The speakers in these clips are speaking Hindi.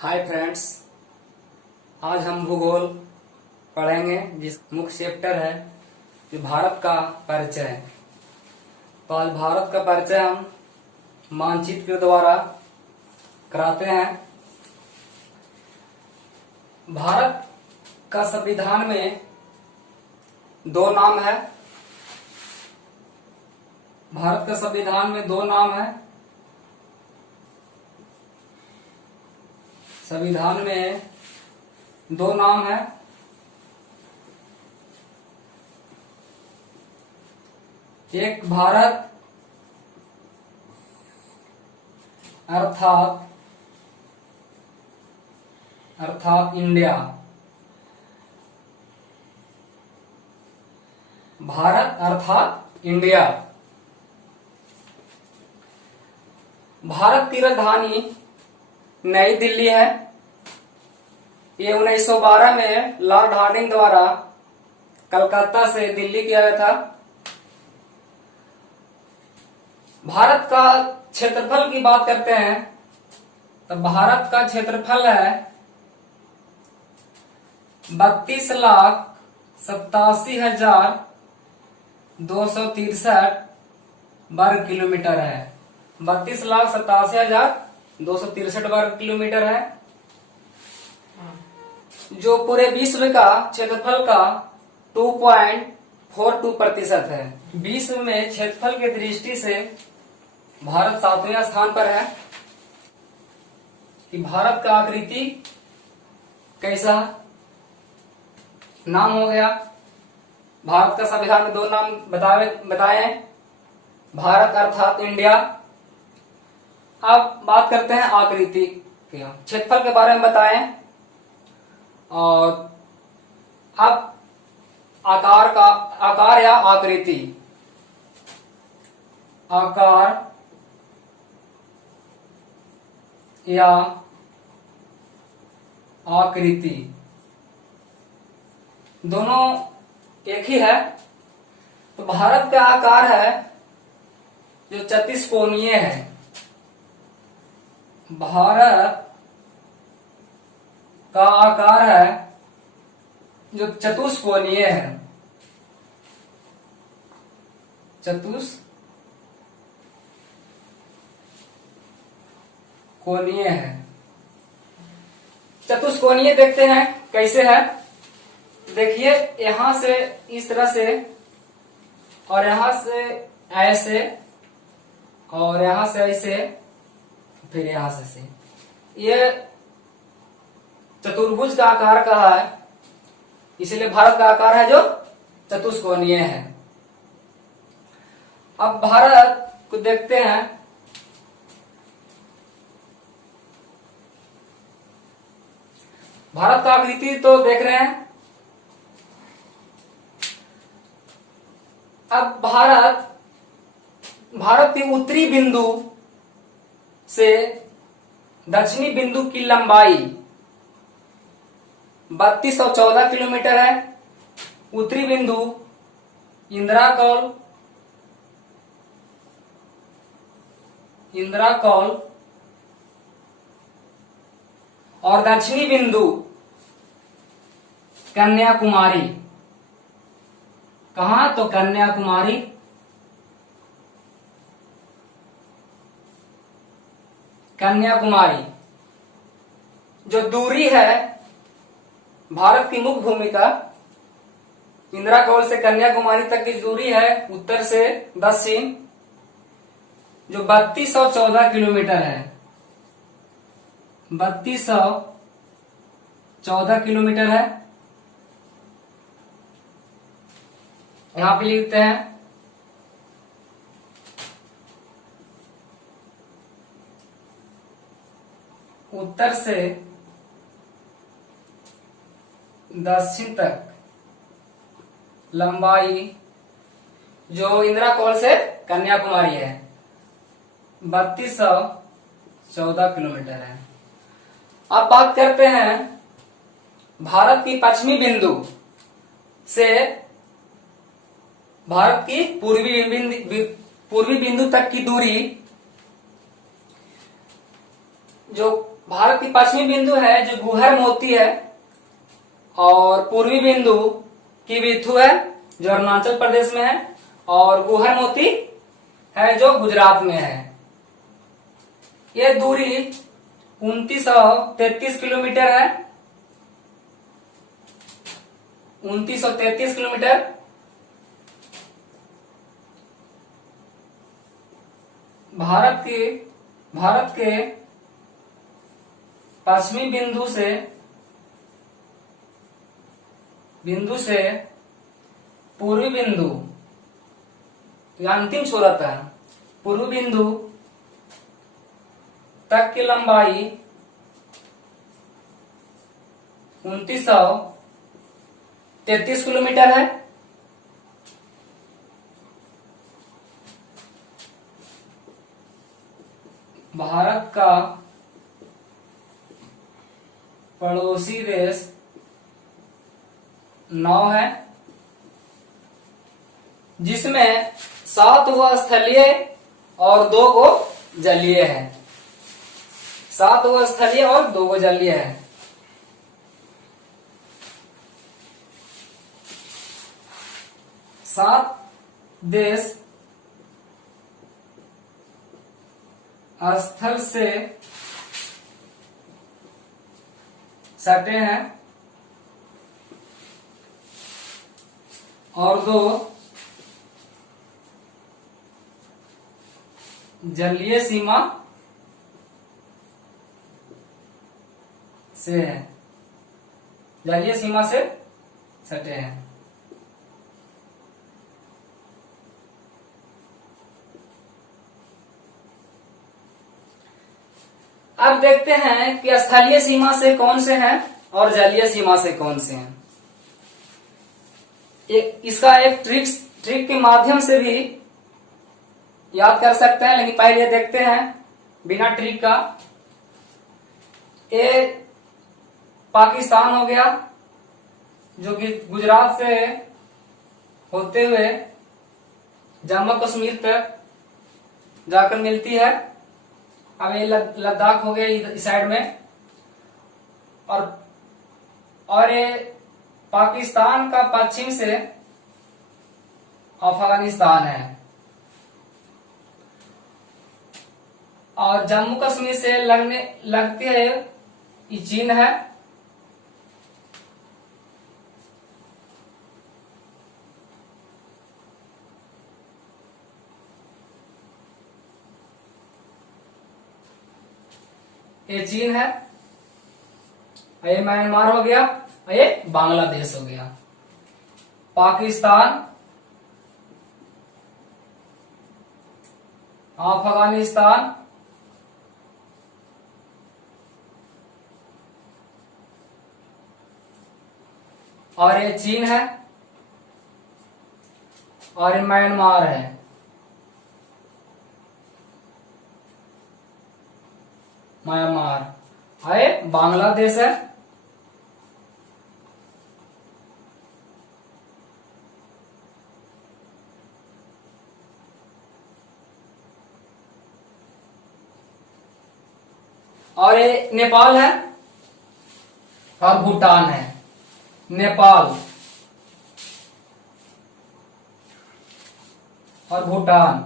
हाय फ्रेंड्स, आज हम भूगोल पढ़ेंगे जिस मुख्य चैप्टर है कि भारत का परिचय। तो आज भारत का परिचय हम मानचित्र के द्वारा कराते हैं। भारत का संविधान में दो नाम है। भारत का संविधान में दो नाम है। संविधान में दो नाम है। एक भारत अर्थात इंडिया। भारत अर्थात इंडिया। भारत की राजधानी नई दिल्ली है। ये 1912 में लॉर्ड हार्डिंग द्वारा कलकत्ता से दिल्ली किया गया था। भारत का क्षेत्रफल की बात करते हैं तो भारत का क्षेत्रफल है 32,87,263 वर्ग किलोमीटर है। 32,87,263 वर्ग किलोमीटर है, जो पूरे विश्व का क्षेत्रफल का 2.42% है। विश्व में क्षेत्रफल की दृष्टि से भारत 7वें स्थान पर है। कि भारत का आकृति कैसा नाम हो गया। भारत का संविधान में दो नाम बताए हैं, भारत अर्थात इंडिया। अब बात करते हैं आकृति के, क्षेत्रफल के बारे में बताएं। और अब आकार या आकृति। आकार या आकृति दोनों एक ही है। तो भारत का आकार है जो चतुष्कोणीय है। भारत का आकार है जो चतुष्कोणीय है। चतुष्कोणीय है। चतुष्कोणीय देखते हैं कैसे है। देखिए, यहां से इस तरह से, और यहां से ऐसे, और यहां से ऐसे, फिर यहां से। ये चतुर्भुज का आकार का है, इसलिए भारत का आकार है जो चतुष्कोणीय है। अब भारत को देखते हैं। भारत का आकृति तो देख रहे हैं। अब भारत के उत्तरी बिंदु से दक्षिणी बिंदु की लंबाई 3214 किलोमीटर है। उत्तरी बिंदु इंदिरा कौल और दक्षिणी बिंदु कन्याकुमारी। कहां? तो कन्याकुमारी। जो दूरी है भारत की मुख्य भूमि का, इंदिरा कौल से कन्याकुमारी तक की दूरी है उत्तर से दक्षिण, जो 3214 किलोमीटर है। 3214 किलोमीटर है। यहां पे लिखते हैं। उत्तर से दक्षिण तक लंबाई जो इंदिरा कौल से कन्याकुमारी है 3214 किलोमीटर है। अब बात करते हैं भारत की पश्चिमी बिंदु से भारत की पूर्वी बिंदु तक की दूरी जो भारत की पश्चिमी बिंदु है जो गुहर मोती है, और पूर्वी बिंदु किबिथु है जो अरुणाचल प्रदेश में है, और गुहर मोती है जो गुजरात में है। ये दूरी 2933 किलोमीटर है, 2933 किलोमीटर। भारत के पश्चिमी बिंदु से पूर्वी बिंदु, यह अंतिम छोर आता है, पूर्वी बिंदु तक की लंबाई 2933 किलोमीटर है। भारत का पड़ोसी देश 9 है, जिसमें 7 वो स्थलीय और 2 को जलीय है। 7 वो स्थलीय और 2 को जलीय है। सात देश स्थल से सटे हैं और 2 जलीय सीमा से है, जलीय सीमा से सटे हैं। अब देखते हैं कि स्थलीय सीमा से कौन से हैं और जलीय सीमा से कौन से हैं। इसका एक ट्रिक के माध्यम से भी याद कर सकते हैं, लेकिन पहले देखते हैं बिना ट्रिक का। ये पाकिस्तान हो गया, जो कि गुजरात से होते हुए जम्मू कश्मीर तक जाकर मिलती है। अब ये लद्दाख हो गया इस साइड में, और ये पाकिस्तान का पश्चिम से अफगानिस्तान है, और जम्मू कश्मीर से लगती है ये चीन है। ये चीन है, ये म्यांमार हो गया, ये बांग्लादेश हो गया। पाकिस्तान, अफगानिस्तान, और ये चीन है, और ये म्यांमार है। म्यांमार है, बांग्लादेश है, और ये नेपाल है, और भूटान है। नेपाल और भूटान।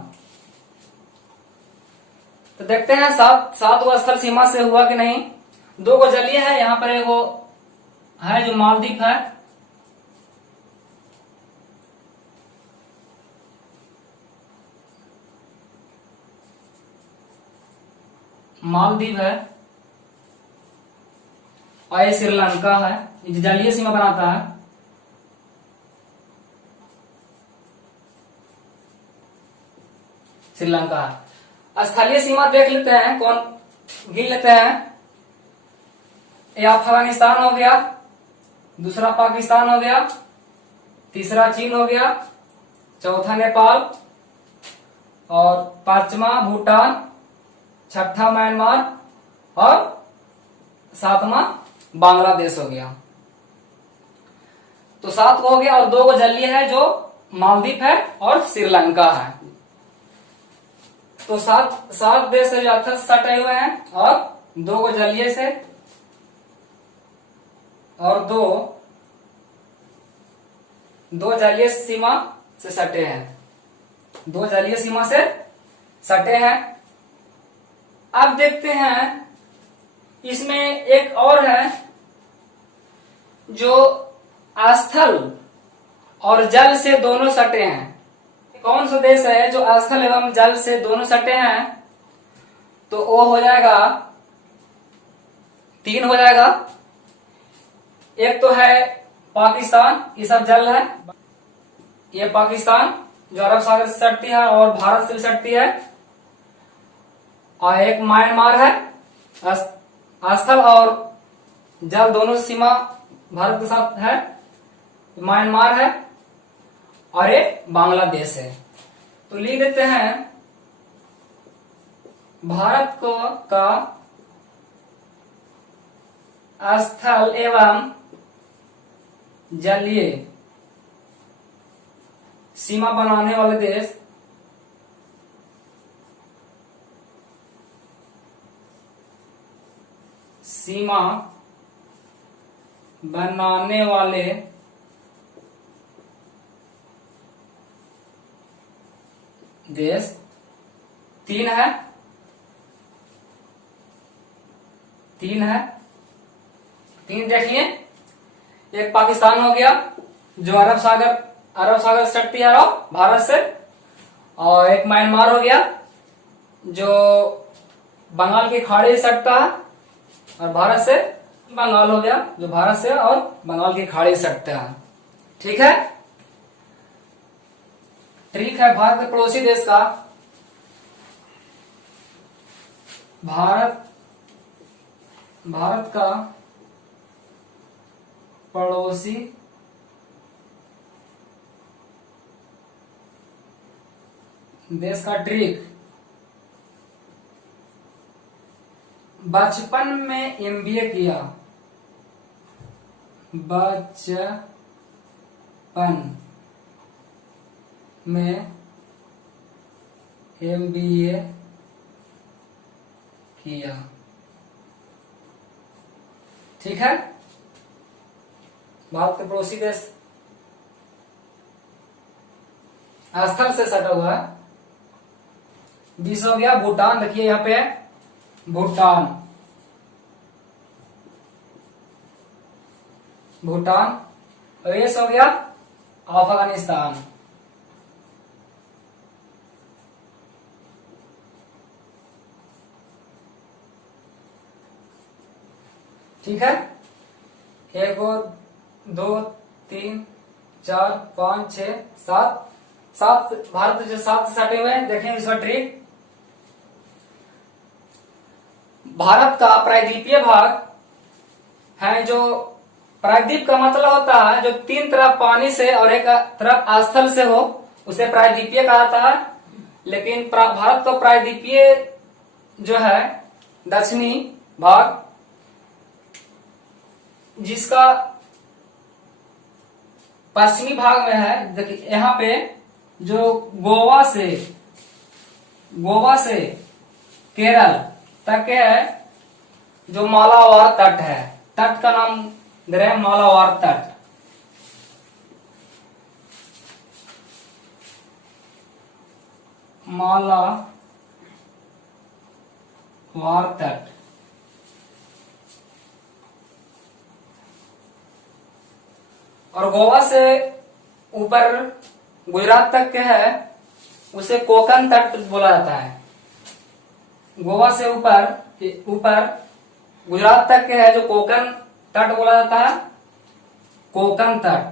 तो देखते हैं सात वो स्थल सीमा से हुआ कि नहीं। 2 को जलीय है, यहाँ पर एक वो है जो मालदीव है, मालदीव है, और ये श्रीलंका है, ये जलीय सीमा बनाता है। श्रीलंका। स्थलीय सीमा देख लेते हैं, कौन गिन लेते हैं। ये अफगानिस्तान हो गया, दूसरा पाकिस्तान हो गया, तीसरा चीन हो गया, चौथा नेपाल, और 5वां भूटान, 6ठा म्यांमार, और 7वां बांग्लादेश हो गया। तो 7 हो गया, और 2 को जलीय है जो मालदीव है और श्रीलंका है। तो 7 देश जो सटे हुए हैं, और दो को जलीय से और दो जलीय सीमा से सटे हैं, दो जलीय सीमा से सटे हैं। अब देखते हैं इसमें एक और है जो स्थल और जल से दोनों सटे हैं। कौन सा देश है जो स्थल एवं जल से दोनों सटे हैं? तो वो हो जाएगा 3 हो जाएगा। एक तो है पाकिस्तान, ये सब जल है, ये पाकिस्तान जो अरब सागर से सटती है और भारत से भी सटती है। और एक म्यांमार है, स्थल और जल दोनों सीमा भारत के साथ है, म्यांमार है। और एक बांग्लादेश है। तो लिख देते हैं भारत को का स्थल एवं जलीय सीमा बनाने वाले देश सीमा बनाने वाले देश 3 है, 3 है। 3 देखिए, एक पाकिस्तान हो गया जो अरब सागर से सटती है भारत से, और एक म्यांमार हो गया जो बंगाल की खाड़ी से सटता है और भारत से, बंगाल हो गया जो भारत से और बंगाल की खाड़ी से सटता है। ठीक है, ठीक है। भारत के पड़ोसी देश का भारत का पड़ोसी देश का ट्रिक बचपन में एमबीए किया, बचपन में एमबीए किया। ठीक है, भारत के पड़ोसी देश स्थल से सटा हुआ है। 20 हो गया भूटान, देखिए यहाँ पे भूटान, और 20 हो गया अफगानिस्तान। ठीक है, 1 2 3 4 5 6 7 भारत जो 7 से सटे हुए हैं। देखें इसका ट्रिक, भारत का प्रायद्वीपीय भाग है, जो प्रायद्वीप का मतलब होता है जो 3 तरफ पानी से और एक तरफ स्थल से हो, उसे प्रायद्वीपीय कहा जाता है। लेकिन भारत का प्रायद्वीपीय जो है दक्षिणी भाग, जिसका पश्चिमी भाग में है। देखिए यहाँ पे जो गोवा से केरल तक है, जो मालाबार तट है, तट का नाम दे रहे हैं मालाबार तट। मालाबार तट, और गोवा से ऊपर गुजरात तक के है, उसे कोकण तट बोला जाता है। गोवा से ऊपर गुजरात तक के है जो कोकण तट बोला जाता है, कोकण तट,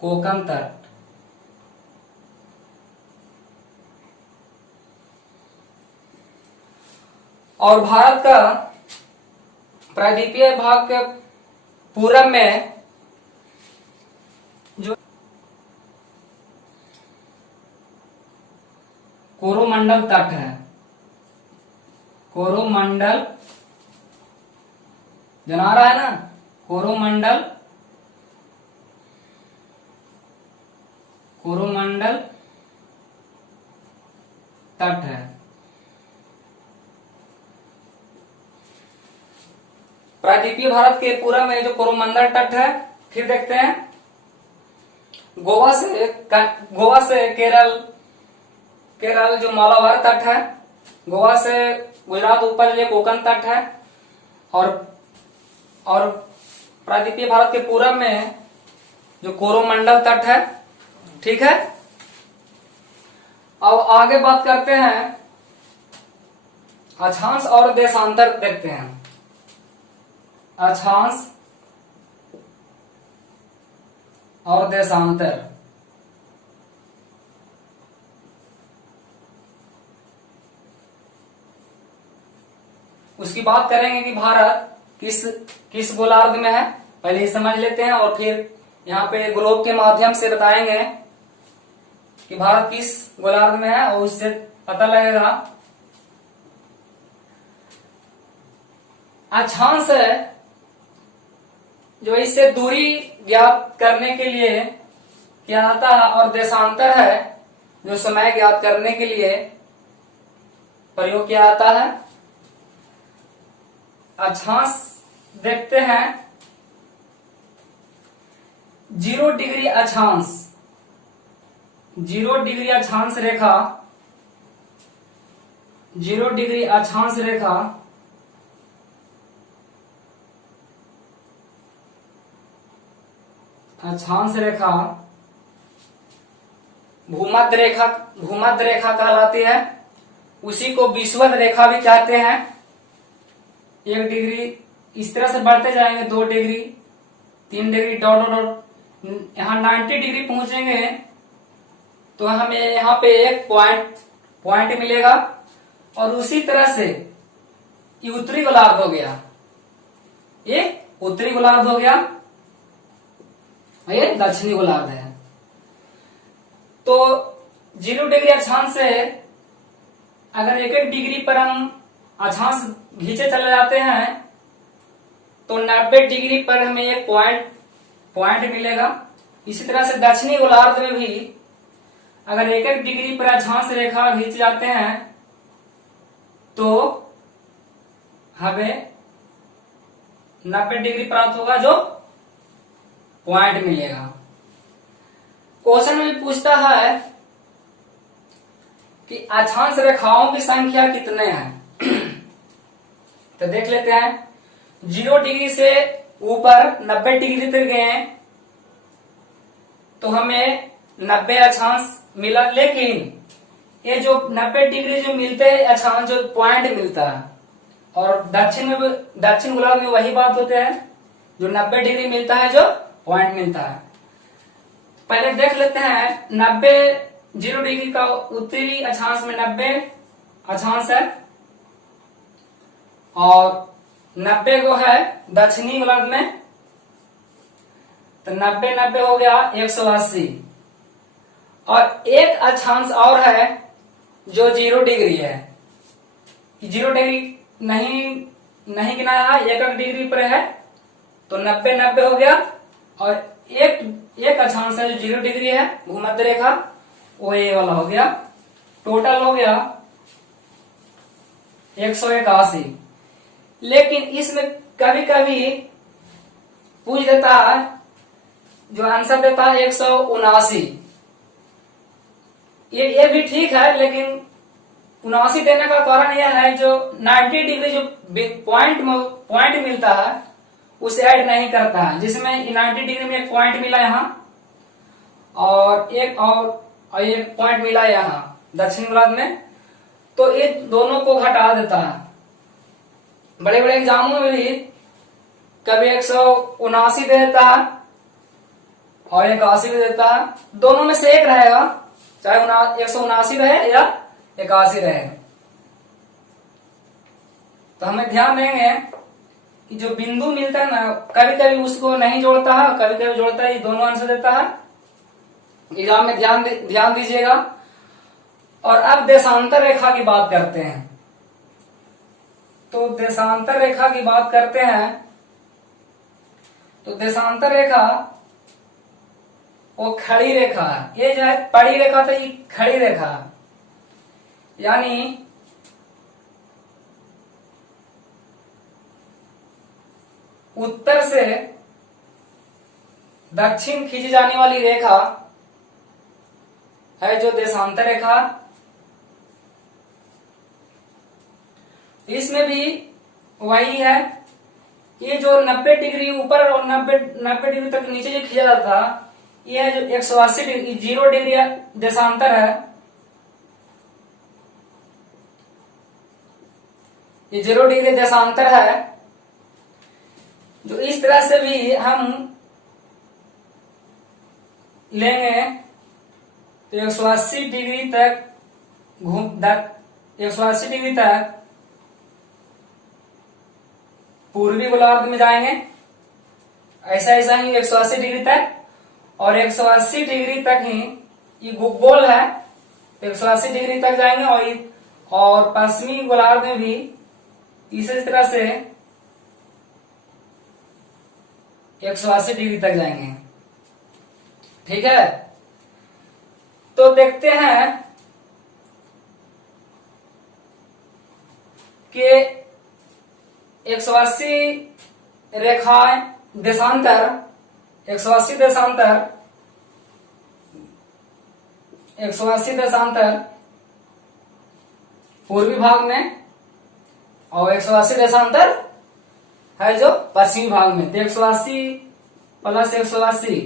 कोकण तट। और भारत का प्रायद्वीपीय भाग के पूरब में जो कोरोमंडल तट है, कोरोमंडल जना रहा है ना, कोरोमंडल तट है। प्रायद्वीपीय भारत के पूरब में जो कोरोमंडल तट है। फिर देखते हैं गोवा से केरल जो मालाबार तट है। गोवा से गुजरात ऊपर जो कोंकण तट है। और प्रायद्वीपीय भारत के पूरब में जो कोरोमंडल तट है। ठीक है। अब आगे बात करते हैं अक्षांश और देशांतर देखते हैं। अक्षांश और देशांतर। उसकी बात करेंगे कि भारत किस गोलार्ध में है, पहले ही समझ लेते हैं और फिर यहाँ पे ग्लोब के माध्यम से बताएंगे कि भारत किस गोलार्ध में है और उससे पता लगेगा। अक्षांश है जो इससे दूरी ज्ञात करने के लिए किया जाता है और देशांतर है जो समय ज्ञात करने के लिए प्रयोग किया जाता है। अक्षांश देखते हैं 0 डिग्री अक्षांश। 0 डिग्री अक्षांश रेखा 0 डिग्री अक्षांश रेखा भूमध्य रेखा कहलाती है। उसी को विषुवत रेखा भी कहते हैं। 1 डिग्री इस तरह से बढ़ते जाएंगे, 2 डिग्री 3 डिग्री डॉट डॉट यहाँ 90 डिग्री पहुंचेंगे तो हमें यहाँ पे एक पॉइंट मिलेगा। और उसी तरह से ये उत्तरी गोलार्ध हो गया, ये उत्तरी गोलार्ध हो गया, ये दक्षिणी गोलार्ध है। तो 0 डिग्री अक्षांश से अगर 1 डिग्री पर हम अक्षांश खींचे चले जाते हैं तो 90 डिग्री पर हमें एक पॉइंट मिलेगा। इसी तरह से दक्षिणी गोलार्ध में भी अगर 1 डिग्री पर अक्षांश रेखा खींच जाते हैं तो हमें 90 डिग्री प्राप्त होगा जो पॉइंट मिलेगा। क्वेश्चन में पूछता है कि अक्षांश रेखाओं की संख्या कितने हैं। तो देख लेते हैं। 0 डिग्री से ऊपर 90 डिग्री तक गए तो हमें 90 अक्षांश मिला, लेकिन ये जो 90 डिग्री जो मिलते हैं अक्षांश जो पॉइंट मिलता है और दक्षिण गोलार्ध में वही बात होते हैं जो 90 डिग्री मिलता है जो पॉइंट मिलता है। पहले देख लेते हैं 0 डिग्री का उत्तरी अक्षांश में 90 अक्षांश है और 90 को है दक्षिणी गोलार्ध में, तो 90 हो गया 180। और एक अक्षांश और है जो 0 डिग्री है। 0 डिग्री नहीं गिनाया है, 1 डिग्री पर है तो 90 हो गया। और एक अक्षांश है जो 0 डिग्री है भूमध्य रेखा, वो ये वाला हो गया। टोटल हो गया 181। लेकिन इसमें कभी कभी पूछ देता है, जो आंसर देता है 179। ये भी ठीक है, लेकिन 79 देने का कारण यह है जो 90 डिग्री जो पॉइंट मिलता है उसे ऐड नहीं करता है, जिसमें 90 डिग्री में एक पॉइंट मिला यहाँ और एक पॉइंट मिला यहाँ दक्षिण गोलार्ध में, तो ये दोनों को घटा देता है। बड़े बड़े एग्जामों में भी कभी 179 दे देता है और 81 भी देता है। दोनों में से एक रहेगा, चाहे 179 रहे या 81 रहे। तो हमें ध्यान देंगे कि जो बिंदु मिलता है ना, कभी कभी उसको नहीं जोड़ता है, कभी कभी जोड़ता है, ये दोनों आंसर देता है। एग्जाम में ध्यान दीजिएगा। और अब देशांतर रेखा की बात करते हैं। तो देशांतर रेखा की बात करते हैं तो देशांतर रेखा वो खड़ी रेखा है। ये जो है पड़ी रेखा था, ये खड़ी रेखा है। यानी उत्तर से दक्षिण खींची जाने वाली रेखा है जो देशांतर रेखा। इसमें भी वही है, ये जो 90 डिग्री ऊपर और 90 डिग्री तक नीचे जो खींचा जाता था, ये जो 180 डिग्री 0 डिग्री देशांतर है, ये 0 डिग्री देशांतर है। जो इस तरह से भी हम लेंगे तो 180 डिग्री तक 180 डिग्री तक पूर्वी गोलार्ध में जाएंगे, ऐसा ऐसा ही 180 डिग्री तक, और 180 डिग्री तक ही ये गोल है, 180 डिग्री तक जाएंगे, और पश्चिमी गोलार्ध में भी इसी तरह से 180 डिग्री तक जाएंगे। ठीक है, तो देखते हैं कि 180 रेखाएं देशांतर 180 देशांतर पूर्वी भाग में और 180 देशांतर है जो पश्चिमी भाग में। तो 180 प्लस 180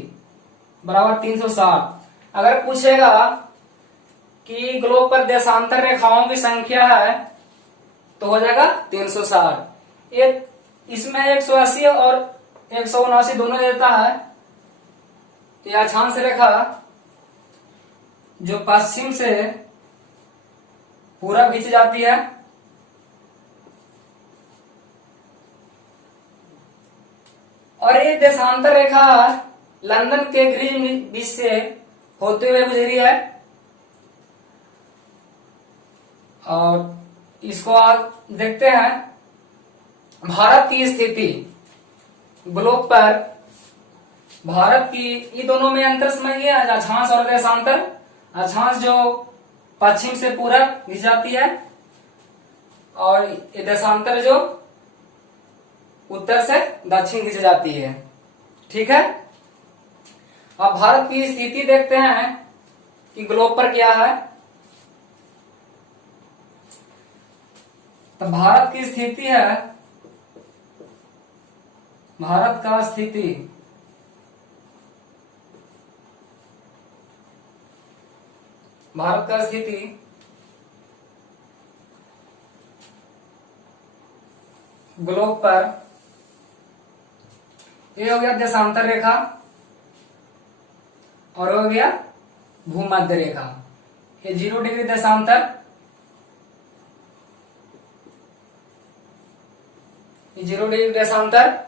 बराबर 360। अगर पूछेगा कि ग्लोब पर देशांतर रेखाओं की संख्या है तो हो जाएगा 360। ये इसमें 180 और 179 दोनों देता है। ये अक्षांश रेखा जो पश्चिम से पूरब खींची जाती है, और ये देशांतर रेखा लंदन के ग्रीनविच बीच से होते हुए गुजरी है। और इसको आज देखते हैं, भारत की स्थिति ग्लोब पर, भारत की ये दोनों में अंतर समझिए, अक्षांश और देशांतर। अक्षांश जो पश्चिम से पूरब खींच जाती है और ये देशांतर जो उत्तर से दक्षिण खींच जाती है। ठीक है, अब भारत की स्थिति देखते हैं कि ग्लोब पर क्या है। तो भारत की स्थिति है, भारत का स्थिति ग्लोब पर ये हो गया देशांतर रेखा और हो गया भूमध्य रेखा। ये 0 डिग्री देशांतर, ये 0 डिग्री देशांतर,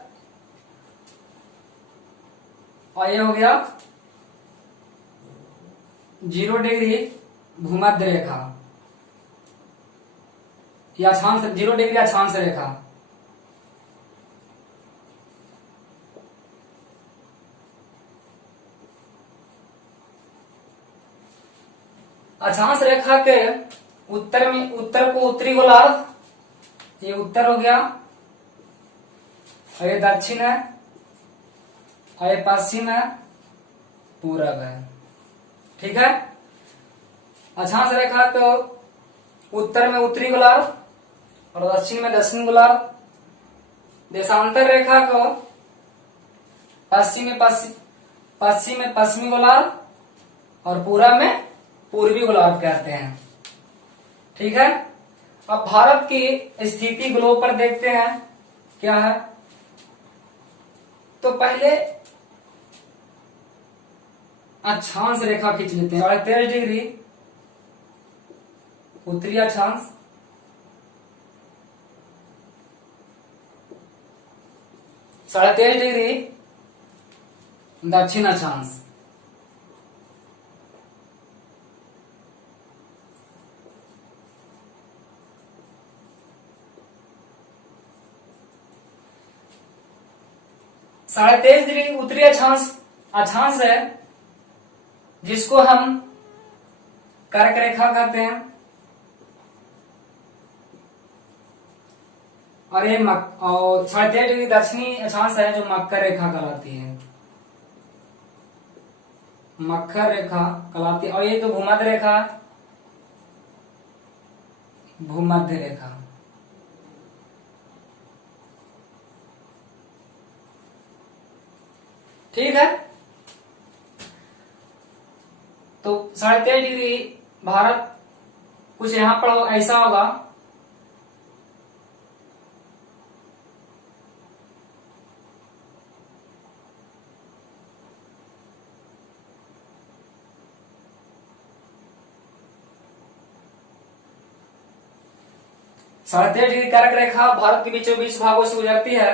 और ये हो गया 0 डिग्री भूमध्य रेखा या अक्षांश 0 डिग्री अक्षांश रेखा। अक्षांश रेखा के उत्तर में, उत्तर को उत्तरी गोलार्ध, ये उत्तर हो गया, और ये दक्षिण है, और ये पश्चिम है, पूरब है। ठीक है, अक्षांश रेखा को उत्तर में उत्तरी गोलार्ध और दक्षिण में दक्षिण गोलार्ध। देशांतर रेखा को पश्चिम में पश्चिमी गोलार्ध और पूरब में पूर्वी गोलार्ध कहते हैं। ठीक है, अब भारत की स्थिति ग्लोब पर देखते हैं क्या है। तो पहले अक्षांश रेखा खींच लेते हैं, 23 डिग्री उत्तरी अक्षांश, 23.5 डिग्री दक्षिण अक्षांश। साढ़े 23 डिग्री उत्तरी अक्षांश है, जिसको हम कर्क रेखा कहते हैं। और ये और 3.5 डिग्री दक्षिणी अक्षांश है जो मकर रेखा कहलाती है, मकर रेखा कहलाती है। और ये जो भूमध्य रेखा, भूमध्य रेखा। ठीक है, तो 23.5 डिग्री भारत कुछ यहां पर ऐसा होगा, साढ़े 23.5 डिग्री कर्क रेखा भारत के बीचों बीच भागों से गुजरती है।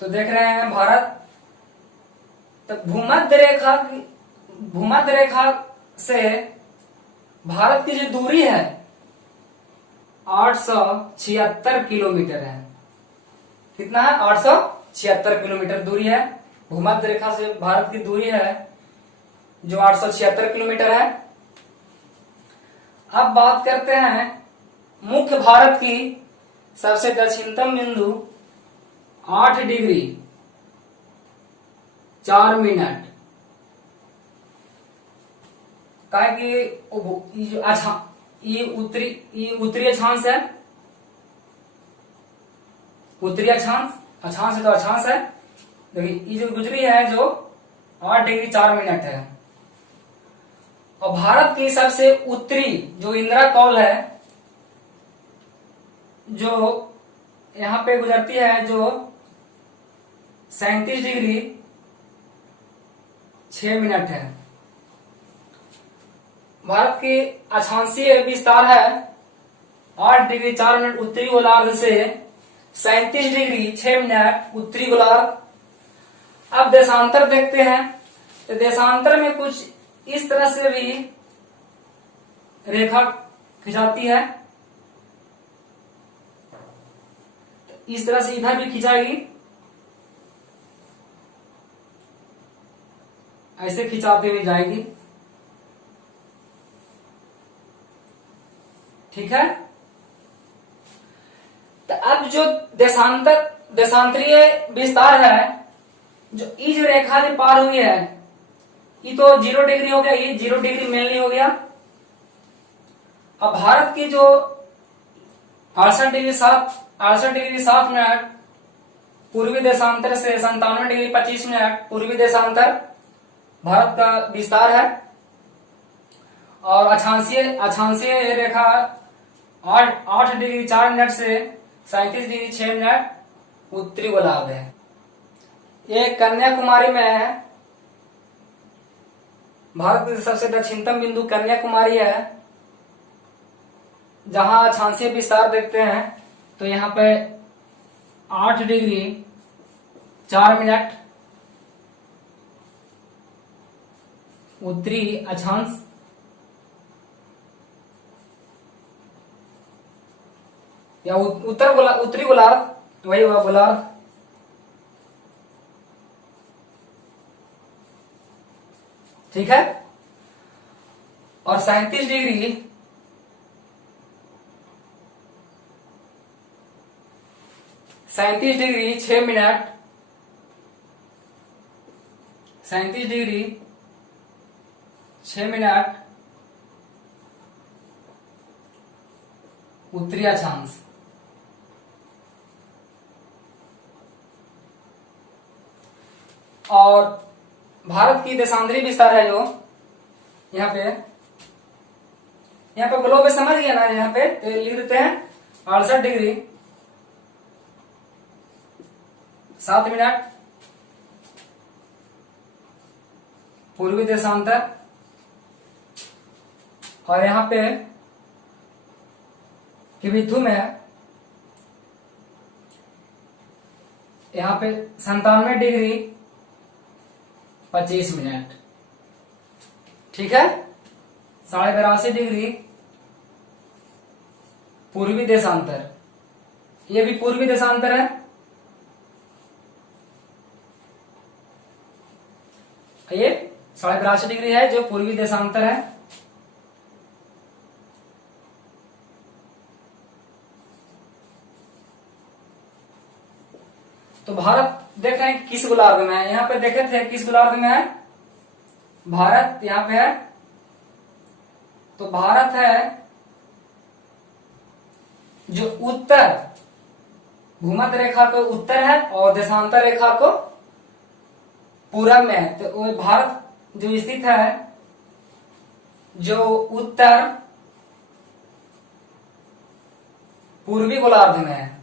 तो देख रहे हैं भारत, तो भूमध्य रेखा से भारत की जो दूरी है 876 किलोमीटर है। कितना है? 876 किलोमीटर दूरी है। भूमध्य रेखा से भारत की दूरी है जो 876 किलोमीटर है। अब बात करते हैं मुख्य भारत की सबसे दक्षिणतम बिंदु 8 डिग्री 4 मिनट का कि अच्छा ये उत्तरी अक्षांश है, उत्तरी अक्षांश, अक्षांश है तो अक्षांश है। देखिए ये जो गुजरी है जो 8 डिग्री 4 मिनट है। और भारत की सबसे उत्तरी जो इंदिरा कौल है जो यहां पे गुजरती है जो 37 डिग्री 6 मिनट है। भारत की अक्षांशीय विस्तार है 8 डिग्री 4 मिनट उत्तरी गोलार्ध से 37 डिग्री 6 मिनट उत्तरी गोलार्ध। अब देशांतर देखते हैं, तो देशांतर में कुछ इस तरह से भी रेखा खिंचाती है, इस तरह से इधर भी खिंचाएगी, ऐसे खिंचाते हुए जाएगी। ठीक है, तो अब जो देशांतरीय विस्तार है, जो ये जो रेखा से पार हुई है, ये तो 0 डिग्री हो गया, ये 0 डिग्री मेनली हो गया। अब भारत की जो 68 डिग्री 7 मिनट पूर्वी देशांतर से 97 डिग्री 25 मिनट पूर्वी देशांतर भारत का विस्तार है। और अक्षांशीय रेखा 8 डिग्री 4 मिनट से 37 डिग्री 6 मिनट उत्तरी गोलार्ध है। ये कन्याकुमारी में है, भारत की सबसे दक्षिणतम बिंदु कन्याकुमारी है। जहां अक्षांशीय विस्तार देखते हैं तो यहाँ पे 8 डिग्री 4 मिनट उत्तरी अक्षांश, या उत्तरी गोलार्ध, वही हुआ गोलार्ध। ठीक है, और 37 डिग्री 6 मिनट 37 डिग्री 6 मिनट उत्तरी अक्षांश। और भारत की देशांतरी विस्तार है जो यहाँ पे ग्लोब समझ गया ना, यहाँ पे तो लिख देते हैं 68 डिग्री 7 मिनट पूर्वी देशांतर। और यहाँ पे किबिथु में यहाँ पे 97 डिग्री 25 मिनट। ठीक है, 82.5 डिग्री पूर्वी देशांतर, ये भी पूर्वी देशांतर है। ये 82.5 डिग्री है जो पूर्वी देशांतर है। तो भारत देख रहे हैं किस गोलार्ध में है, यहाँ पे देखे थे किस गोलार्ध में है, भारत यहाँ पे है। तो भारत है जो उत्तर भूमध्य रेखा को उत्तर है और देशांतर रेखा को पूरब में है। तो वो भारत जो स्थित है जो उत्तर पूर्वी गोलार्ध में है,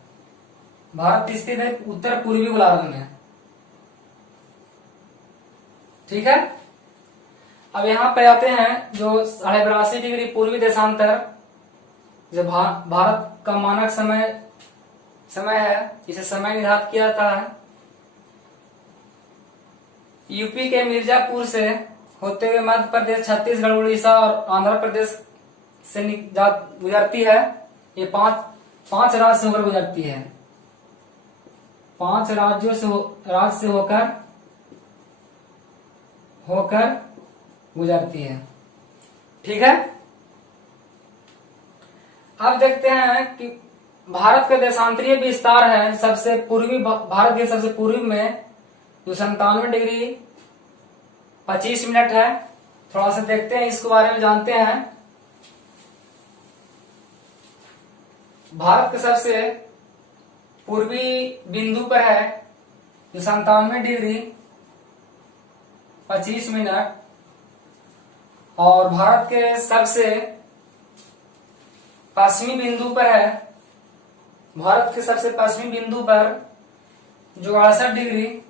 भारत स्थित है उत्तर पूर्वी गोलार्ध में। ठीक है, अब यहां पे आते हैं जो 82.5 डिग्री पूर्वी देशांतर, जो भारत का मानक समय है, इसे समय निर्धारित किया जाता है। यूपी के मिर्जापुर से होते हुए मध्य प्रदेश, छत्तीसगढ़, उड़ीसा और आंध्र प्रदेश से गुजरती है। ये पांच राज्य से होकर गुजरती है, 5 राज्यों से राज्य से होकर गुजरती है। ठीक है, अब देखते हैं कि भारत का देशांतरीय विस्तार है सबसे पूर्वी, भारत के सबसे पूर्वी में जो 97 डिग्री 25 मिनट है। थोड़ा सा देखते हैं, इसके बारे में जानते हैं। भारत के सबसे पूर्वी बिंदु पर है जो 97 डिग्री 25 मिनट, और भारत के सबसे पश्चिमी बिंदु पर है, भारत के सबसे पश्चिमी बिंदु पर जो 68 डिग्री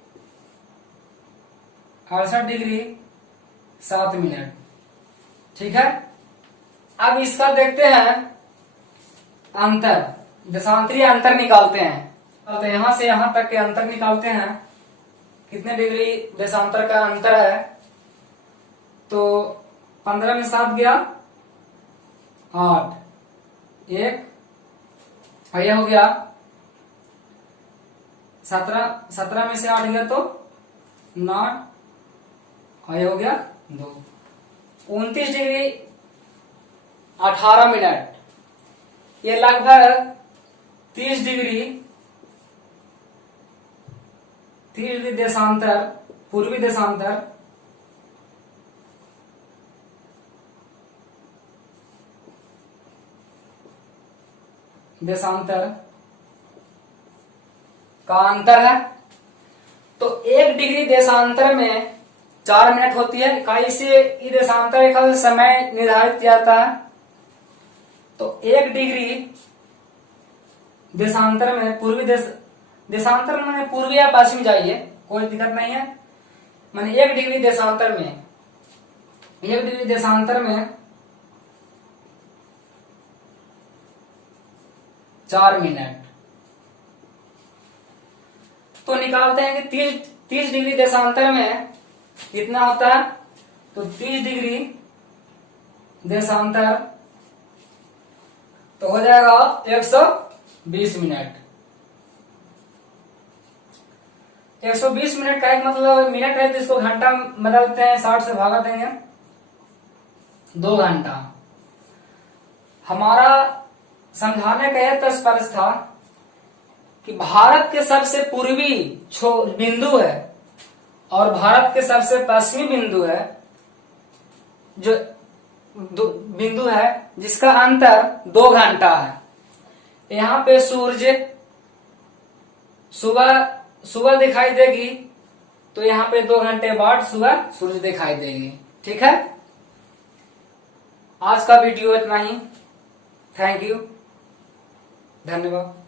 7 मिनट। ठीक है, अब इसका देखते हैं अंतर, देशांतरीय अंतर निकालते हैं। तो यहां से यहां तक के अंतर निकालते हैं, कितने डिग्री देशांतर का अंतर है। तो 15 में 7 गया 8, 1 और ये हो गया 17 में से 8 गया तो 9 और ये हो गया 2, 29 डिग्री 18 मिनट। ये लगभग 30 डिग्री देशांतर, पूर्वी देशांतर का अंतर है। तो 1 डिग्री देशांतर में 4 मिनट होती है। इकाई से देशांतर रेखा से समय निर्धारित किया जाता है। तो 1 डिग्री देशांतर में देशांतर मैंने पूर्वी या पश्चिम जाइए, कोई दिक्कत नहीं है। मैंने 1 डिग्री देशांतर में 4 मिनट। तो निकालते हैं कि 30 डिग्री देशांतर में कितना होता है। तो 30 डिग्री देशांतर तो हो जाएगा 120 मिनट। 120 मिनट का एक मतलब मिनट है, तो इसको घंटा बदलते हैं, 60 से भागा देंगे, 2 घंटा। हमारा समझाने का यह तात्पर्य था कि भारत के सबसे पूर्वी बिंदु है और भारत के सबसे पश्चिमी बिंदु है, जो बिंदु है जिसका अंतर 2 घंटा है। यहाँ पे सूर्य सुबह दिखाई देगी, तो यहाँ पे 2 घंटे बाद सुबह सूर्य दिखाई देगी। ठीक है, आज का वीडियो इतना ही। थैंक यू, धन्यवाद।